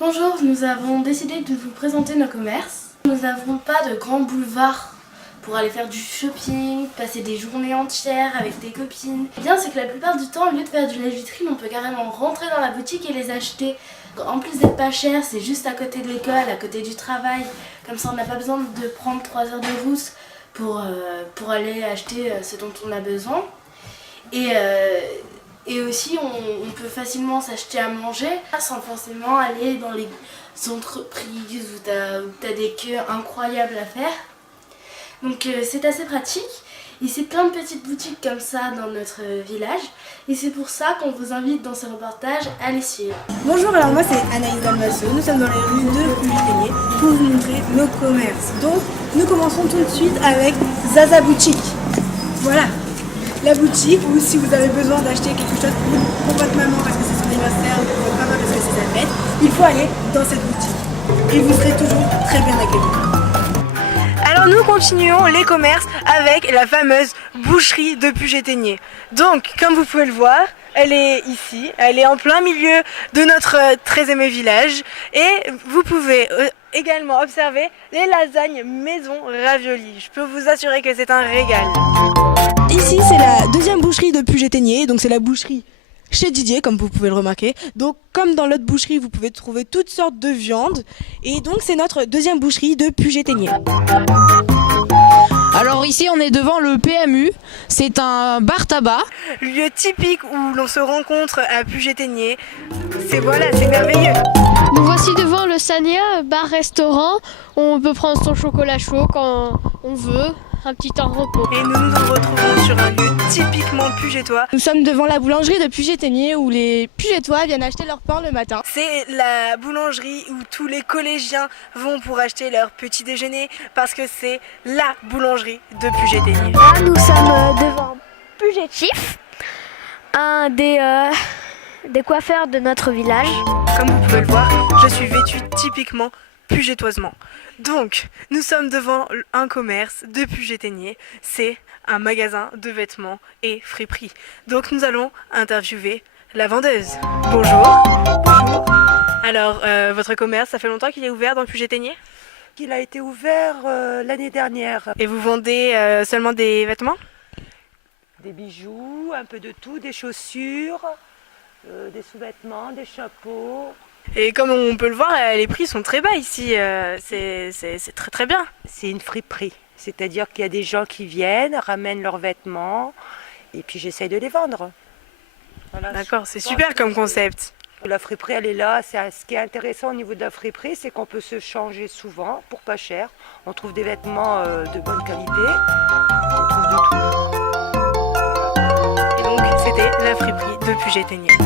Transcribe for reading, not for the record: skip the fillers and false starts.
Bonjour, nous avons décidé de vous présenter nos commerces. Nous n'avons pas de grands boulevards pour aller faire du shopping, passer des journées entières avec des copines. Le bien, c'est que la plupart du temps, au lieu de faire du lèche-vitrine, on peut carrément rentrer dans la boutique et les acheter. En plus d'être pas cher, c'est juste à côté de l'école, à côté du travail. Comme ça, on n'a pas besoin de prendre 3 heures de route pour aller acheter ce dont on a besoin. Et aussi, on peut facilement s'acheter à manger sans forcément aller dans les entreprises où t'as des queues incroyables à faire. Donc c'est assez pratique. Et c'est plein de petites boutiques comme ça dans notre village. Et c'est pour ça qu'on vous invite dans ce reportage à les suivre. Bonjour, alors moi c'est Anaïs Dalmasso, nous sommes dans les rues de Puy-Ténier pour vous montrer nos commerces. Donc nous commençons tout de suite avec Zaza Boutique. Voilà, la boutique où si vous avez besoin d'acheter quelque chose pour votre maman parce que c'est son anniversaire ou pour votre papa parce que c'est sa fête, il faut aller dans cette boutique. Et vous serez toujours très bien accueillis. Alors nous continuons les commerces avec la fameuse boucherie de Puget-Ténier. Donc comme vous pouvez le voir, elle est ici, elle est en plein milieu de notre très aimé village et vous pouvez également observer les lasagnes maison ravioli. Je peux vous assurer que c'est un régal. Ici c'est la deuxième boucherie de Puget-Ténier, donc c'est la boucherie chez Didier, comme vous pouvez le remarquer. Donc comme dans l'autre boucherie, vous pouvez trouver toutes sortes de viandes. Et donc c'est notre deuxième boucherie de Puget-Ténier. Alors ici on est devant le PMU, c'est un bar tabac. Lieu typique où l'on se rencontre à Puget-Ténier. C'est merveilleux. Nous voici devant le Sania, bar-restaurant. On peut prendre son chocolat chaud quand on veut, un petit temps de repos. Et nous nous retrouvons sur un lieu typiquement pugetois. Nous sommes devant la boulangerie de Puget-Ténier où les Pugetois viennent acheter leur pain le matin. C'est la boulangerie où tous les collégiens vont pour acheter leur petit déjeuner parce que c'est la boulangerie de Puget-Ténier. Là, nous sommes devant Pugetif, un des coiffeurs de notre village. Comme vous pouvez le voir, je suis vêtue typiquement pugetoisement. Donc, nous sommes devant un commerce de Puget-Ténier. C'est un magasin de vêtements et friperies. Donc, nous allons interviewer la vendeuse. Bonjour. Bonjour. Alors, votre commerce, ça fait longtemps qu'il est ouvert dans Puget-Ténier ? Il a été ouvert l'année dernière. Et vous vendez seulement des vêtements ? Des bijoux, un peu de tout, des chaussures, des sous-vêtements, des chapeaux. Et comme on peut le voir, les prix sont très bas ici, c'est très très bien. C'est une friperie, c'est-à-dire qu'il y a des gens qui viennent, ramènent leurs vêtements et puis j'essaye de les vendre. Voilà. D'accord, c'est super comme concept. La friperie, elle est là. Ce qui est intéressant au niveau de la friperie, c'est qu'on peut se changer souvent pour pas cher. On trouve des vêtements de bonne qualité, on trouve de tout. Et donc, c'était la friperie de Puget-Ténier.